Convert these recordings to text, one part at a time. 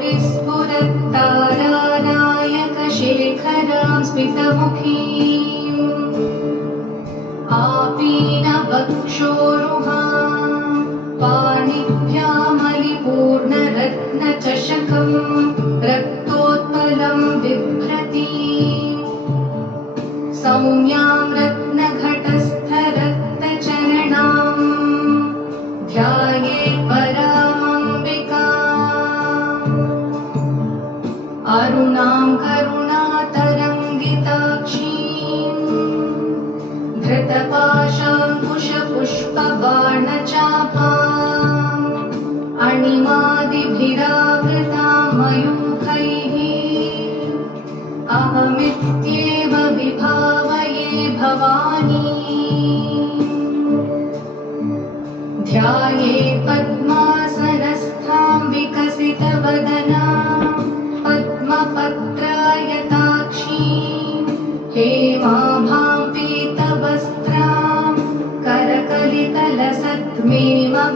विस्फुरत्तारानायकशेखरां स्मितमुखीम् आपीनवक्षोरुहां पाणिभ्यामलिपूर्णरत्नचषकं रक्तोत्पलं बिभ्रतीम् सौम्यां रत्नघटस्थरक्तचरणां ध्यायेत् परामम्बिकाम् अरुणां करुणातरङ्गिताक्षीं धृतपाशाङ्कुशपुष्पबाणचापाम् अणिमादिभिरावृतां मयूखैः अहमित्येव विभावये भवानी ध्यायेत् पद्मासनस्थां विकसितवदनां पद्मपत्रायताक्षीं हेमाभां पीतवस्त्रां करकलितलसद्मेव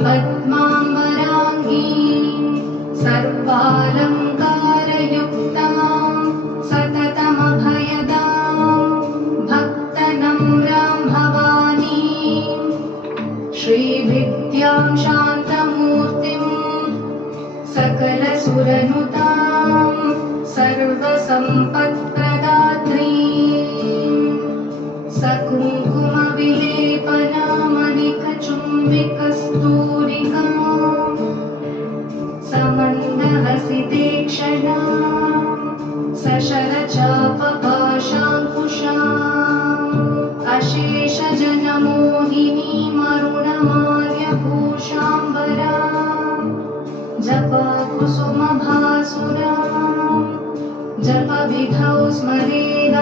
पद्माम्बराङ्गीं सर्वालङ्कारयुक्तां सततमभयदां भक्तनम्रां भवानीं श्रीविद्यां शान्तमूर्तिं सकलसुरनुतां सर्वसम्पत्प्रदात्रीं सकुङ्कुमविलेपनामणिकचुम्बिकस्तूरिकां समन्दहसितेक्षणां सशरचापपाशाङ्कुशाम् अशेषजनमोहिनीमरुणमाल्यभूषाम्बरां जपकुसुमभासुरां जपविधौ स्मरेदम्बिकाम्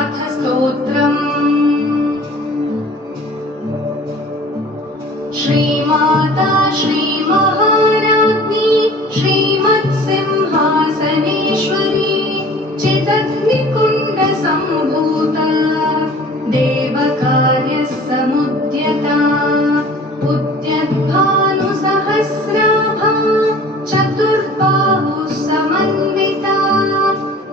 अथ स्तोत्रम् श्रीमाता श्रीमहाराज्ञी श्रीमत्सिंहासनेश्वरी चिदग्निकुण्डसम्भूता देवकार्यसमुद्यता उद्यद्भानुसहस्राभा चतुर्बाहुः समन्विता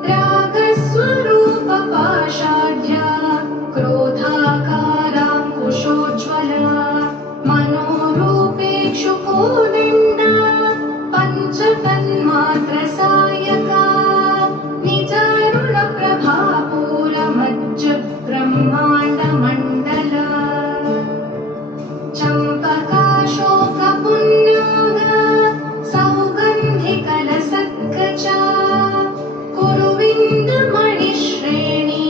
रागस्वरूपपाषाढ्या क्रोधाकाराङ्कुशोज्ज्वला मनोरूपेक्षुकोदण्डा पञ्चतन्मात्रसायका निजारुणप्रभापूरमज्जब्रह्माण्डमण्डला चम्पकाशोकपुण्यागा सौगन्धिकलसत्कचा कुरुविन्दमणिश्रेणी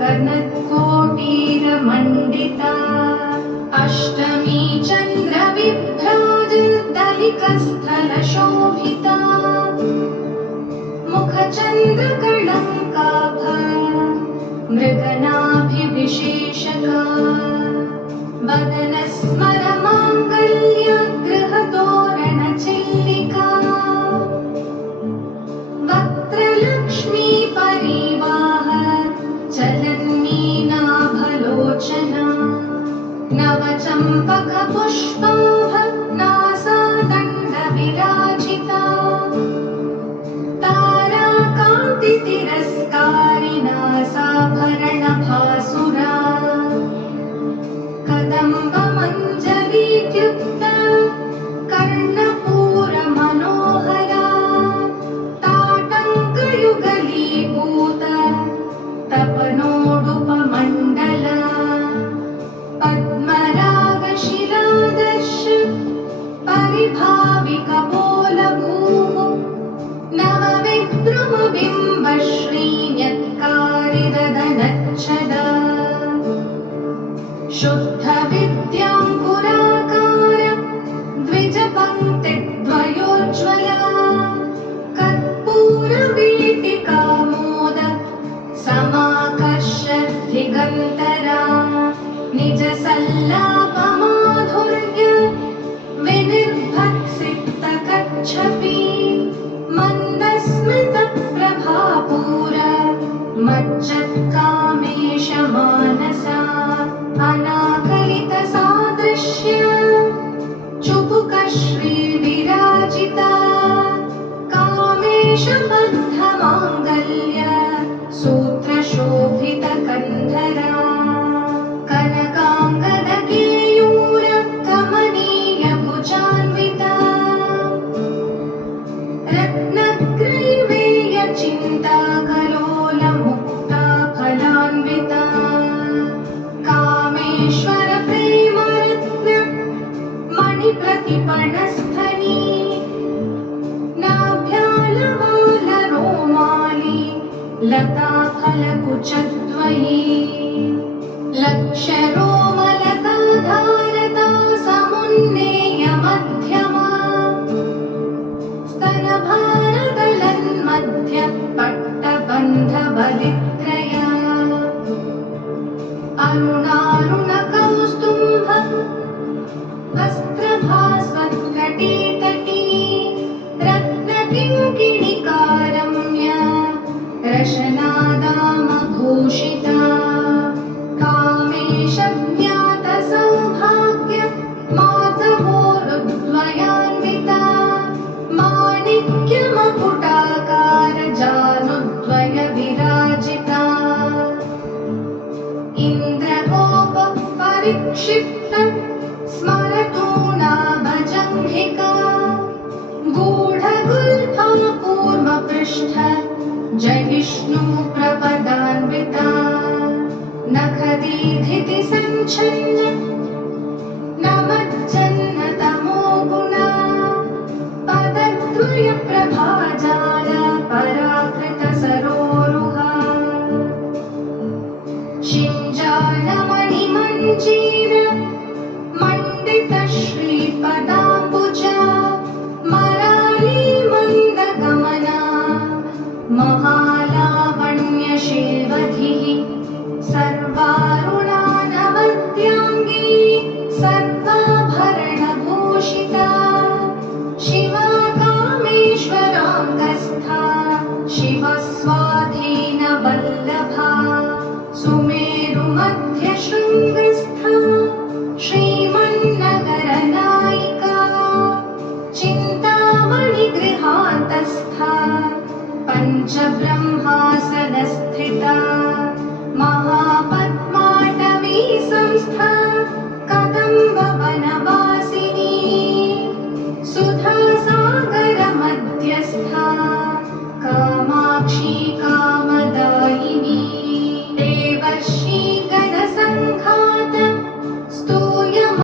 कर्णकोटीरमण्डिता अष्टमी चन्द्रविभ्राजदलिकस्थलशोभिता मुखचन्द्रकलङ्काभ मृगनाभिविशेषका वदनस्मरमाङ्गल्यगृहतोरणचिल्लिका वक्त्रलक्ष्मीपरिवाह चलन्मीनाभलोचना नवचम्पकपुष्पाभ नासादण्डविराजिता ताराकान्तितिरस्कारिणा साभरणभासुरा कदम्बमञ्जरीत्युक्ता कर्णपूरमनोहरा ताटङ्कयुगलीभूता तपनोडुपमण्डला पद्मरागशिलादर्श परिभाविकपोलभूः नवविद्रुमबिम्बश्रीन्यत्कारिरदनच्छदा शुद्धविद्याङ्कुराकार द्विजपङ्क्तिद्वयोज्ज्वला कर्पूरवीटिकामोद समाकर्षद्दिगन्तरा निजसल्लापमाधुर्य विनिर्भत्सिक्तकच्छपी मन्दस्मितप्रभापूरा मज्जत्कामेशमानसा अनाकलितसादृश्य चुबुकश्रीविराजिता कामेशबद्धमाङ्गल्य सूत्रशोभितकन्धरा कनकाङ्गदकेयूरकमनीयभुजान्विता रत्नग्रैवेयचिन्ताकलोलमुक्ता फलान्विता कामेश्वरप्रेमरत्न मणिप्रतिपणस्थनी नाभ्यालवालरोमाली लताफलकुचद्वयी लक्षरोमलताधारता समुन्नेयमध्यमा स्तनभारदलन्मध्यपट्टबन्धबलित्रया अरुणारुणकौस्तुम्भ वस्त्रभास्वत्कटितटी रत्नकिङ्किणिकारम्य रशनादामभूषिता कामेशज्ञातसौभाग्य माधवोरुद्वयान्विता माणिक्यमकुटाकारजानुद्वयविराजिता इन्द्रगोपपरिक्षिप्त स्मरतु नाभजङ्घिका गूढगुल्फा कूर्मपृष्ठ जयिष्णुप्रपदान्विता नखदीधितिसञ्छन्न